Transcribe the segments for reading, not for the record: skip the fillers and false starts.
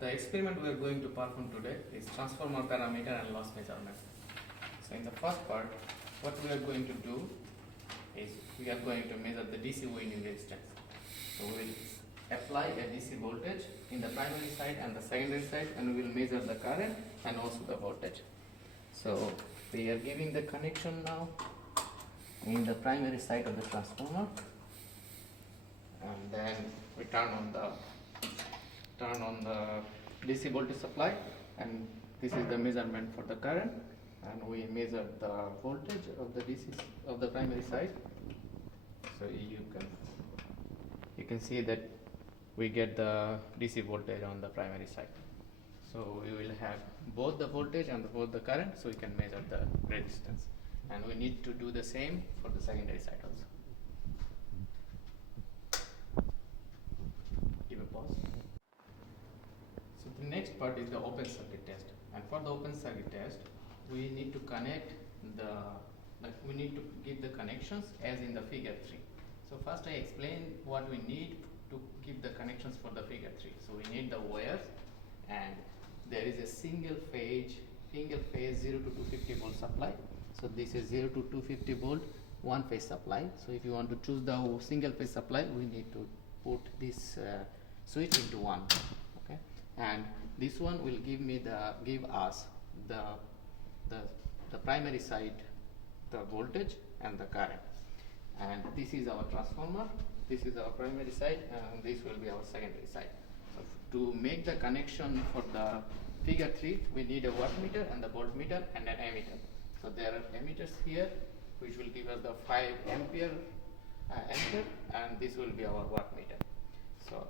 The experiment we are going to perform today is transformer parameter and loss measurement. So in the first part, what we are going to do is we are going to measure the DC winding resistance. So we will apply a DC voltage in the primary side and the secondary side, and we will measure the current and also the voltage. So we are giving the connection now in the primary side of the transformer, and then we turn on the DC voltage supply, and this is the measurement for the current, and we measure the voltage of the DC of the primary side. So you can see that we get the DC voltage on the primary side. So we will have both the voltage and both the current, so we can measure the resistance, and we need to do the same for the secondary side also. Give a pause. So the next part is the open circuit test, and for the open circuit test we need to connect we need to give the connections as in the figure 3. So first I explain what we need to give the connections for the figure 3. So we need the wires, and there is a single phase 0 to 250 volt supply. So this is 0 to 250 volt one phase supply. So if you want to choose the single phase supply, we need to put this switch into 1. Okay, and this one will give us the primary side, the voltage and the current. And this is our transformer, this is our primary side, and this will be our secondary side. So to make the connection for the figure 3, we need a wattmeter and the voltmeter and an ammeter. So there are emitters here which will give us the 5 ampere ammeter, and this will be our wattmeter. So,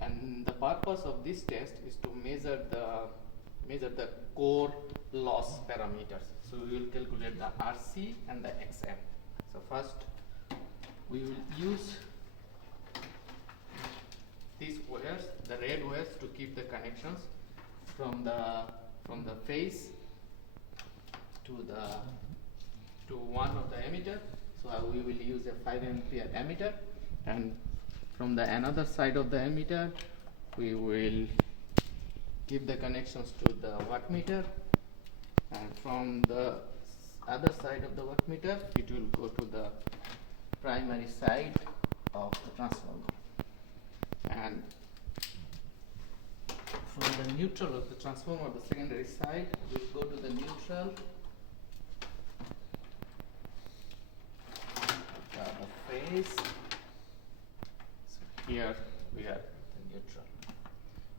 and the purpose of this test is to measure the core loss parameters. So we will calculate the RC and the XM. So first we will use these wires, the red wires, to keep the connections from the phase to one of the ammeter. So we will use a 5 ampere ammeter, and from the another side of the ammeter we will give the connections to the wattmeter, and from the other side of the wattmeter it will go to the primary side of the transformer, and from the neutral of the transformer, the secondary side, will go to the neutral, the phase. So here we have the neutral,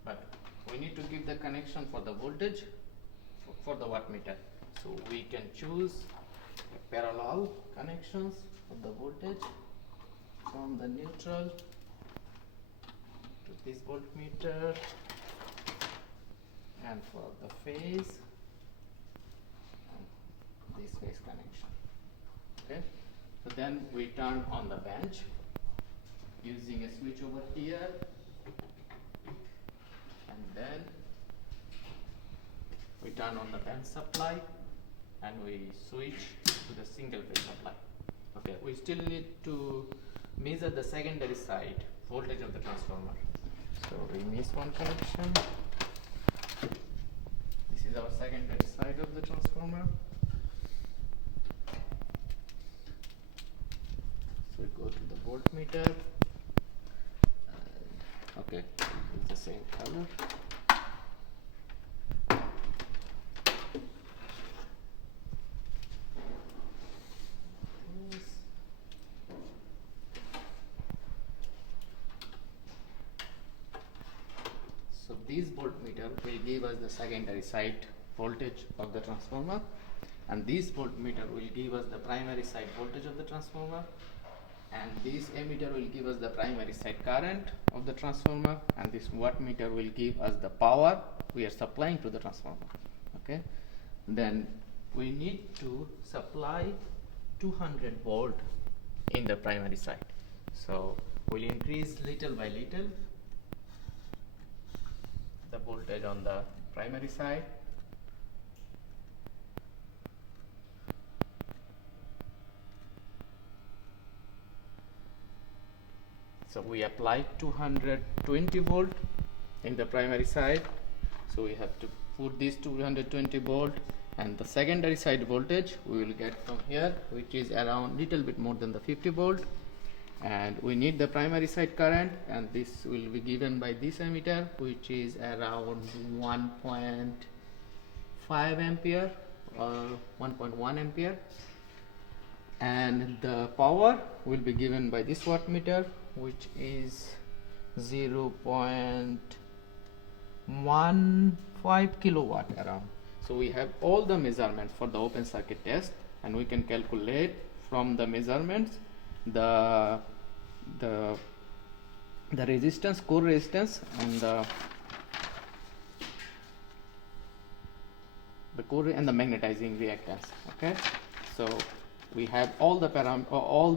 but we need to give the connection for the voltage for the wattmeter. So we can choose a parallel connections of the voltage from the neutral to this voltmeter, and for the phase, this phase connection. Okay, so then we turn on the bench using a switch over here, and then we turn on the bench supply, and we switch to the single phase supply. Okay, we still need to measure the secondary side voltage of the transformer. So we miss one connection. This is our secondary side of the transformer. So we go to the voltmeter. Okay, it's the same color. So this voltmeter will give us the secondary side voltage of the transformer, and this voltmeter will give us the primary side voltage of the transformer, and this ammeter will give us the primary side current of the transformer, and this wattmeter will give us the power we are supplying to the transformer. Okay, then we need to supply 200 volt in the primary side. So we'll increase little by little the voltage on the primary side. So we apply 220 volt in the primary side, So we have to put this 220 volt, and the secondary side voltage we will get from here, which is around little bit more than the 50 volt. And we need the primary side current, and this will be given by this ammeter, which is around 1.5 ampere or 1.1 ampere. And the power will be given by this wattmeter, which is 0.15 kilowatt around. So we have all the measurements for the open circuit test, and we can calculate from the measurements the resistance, core resistance, and the core and the magnetizing reactance. Okay, so we have all the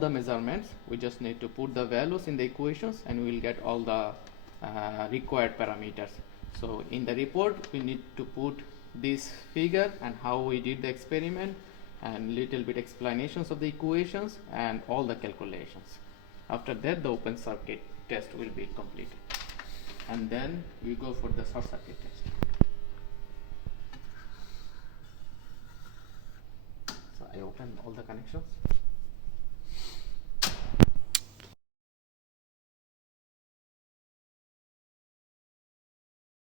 measurements. We just need to put the values in the equations, and we will get all the required parameters. So in the report we need to put this figure and how we did the experiment, and little bit explanations of the equations and all the calculations. After that, the open circuit test will be completed, and then we go for the short circuit test. So I open all the connections.